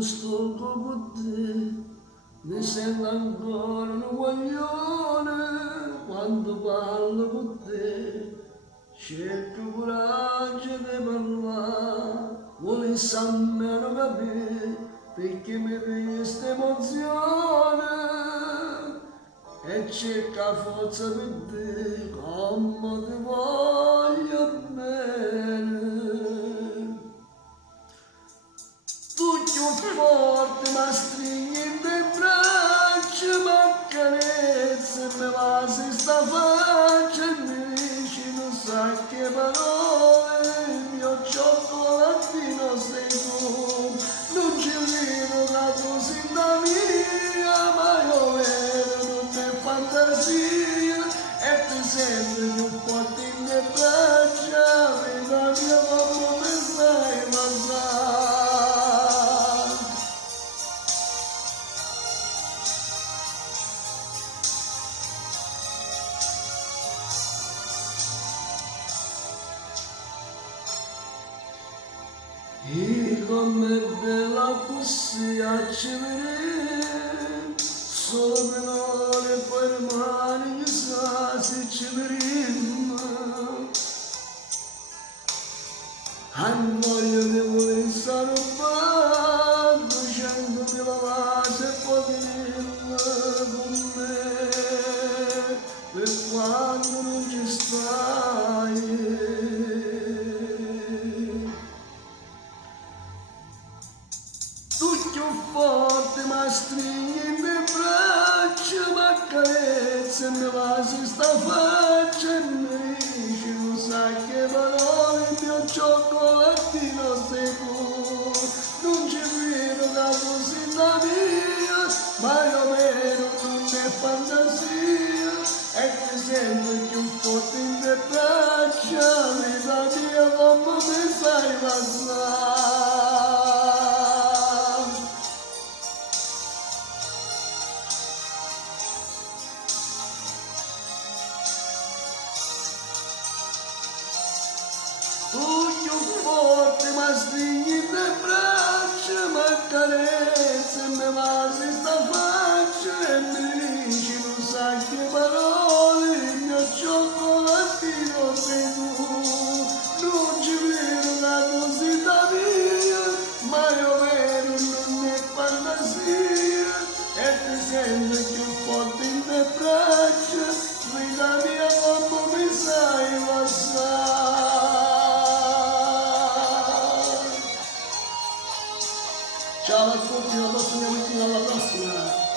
sto con te, mi sento ancora un guaglione quando parlo con te. Cerco coraggio di parlare, vuoi saper capire perché mi viene questa emozione e cerca forza per te come ti voglio bene. Tu più forte ma stringi in te braccia, ma carezza e me la si sta faccia e mi dici non sai che parole, il mio cioccolatino sei tu, non ci vedo la tua sintonia, ma io vedo non è fantasia e ti sento più forte in te braccia, vita mia come mi stai passando. E come bella così a cevere, solo per ore poi rimane chissà se ceveremo. Voglio di voler stare un po', scendo di la base e poterla con me, per quando non ci stai. Tu più forte ma stringi in le braccia, ma carezza e mi va su sta faccia e mi dici non sai che parole, il mio cioccolatino sei tu, non ci vedo la tua sintonia, ma io vedo non è fantasia e ti sento più forte in le braccia, vita mia come mi sai passare. Tu più forte ma stringi in le braccia, ma carezza e me va si sta faccia e mi dici non sai che parole, il mio cioccolatino sei tu, non ci vedo la tua sintonia, ma io vedo non è fantasia e ti sento più forte in le braccia, vita mia come mi sai passare. Ciao a tutti, alla prossima mattina, alla prossima!